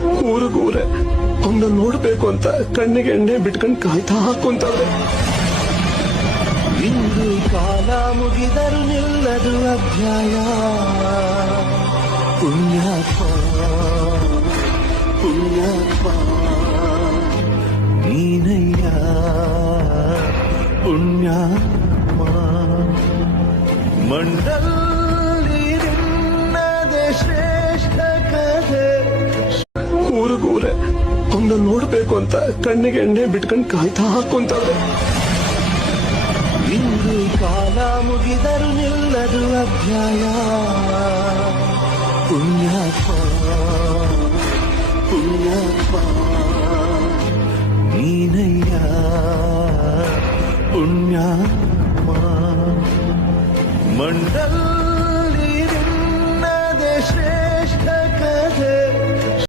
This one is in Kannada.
ಊರಿಗೂರೆ ಅವನ್ನ ನೋಡ್ಬೇಕು ಅಂತ ಕಣ್ಣಿಗೆ ಎಣ್ಣೆ ಬಿಟ್ಕೊಂಡ್ ಕಾಯ್ತಾ ಕುಂತವ್ರೆ. ಇಂದು ಕಾಲ ಮುಗಿದರು ನಿಲ್ಲದು ಅಧ್ಯಾಯ. ಪುಣ್ಯಾತ್ಮ ಪುಣ್ಯಾತ್ಮ ನೀನಯ್ಯ ಪುಣ್ಯಾತ್ಮ. ಮಂಡಲಿ ನಿನ್ನದೇ ಶ್ರೇಷ್ಠ ಕಥೆ. ಊರಿಗೂರೆ ಅವನ್ನ ನೋಡ್ಬೇಕು ಅಂತ ಕಣ್ಣಿಗೆ ಎಣ್ಣೆ ಬಿಟ್ಕೊಂಡ್ ಕಾಯ್ತಾ ಕುಂತವ್ರೆ. ಇಂದು ಕಾಲ ಮುಗಿದರು ನಿಲ್ಲದು ಅಧ್ಯಾಯ. ಪುಣ್ಯಾತ್ಮ ಪುಣ್ಯಾತ್ಮ ನೀನಯ್ಯ ಪುಣ್ಯಾತ್ಮ. ಮಂಡಲ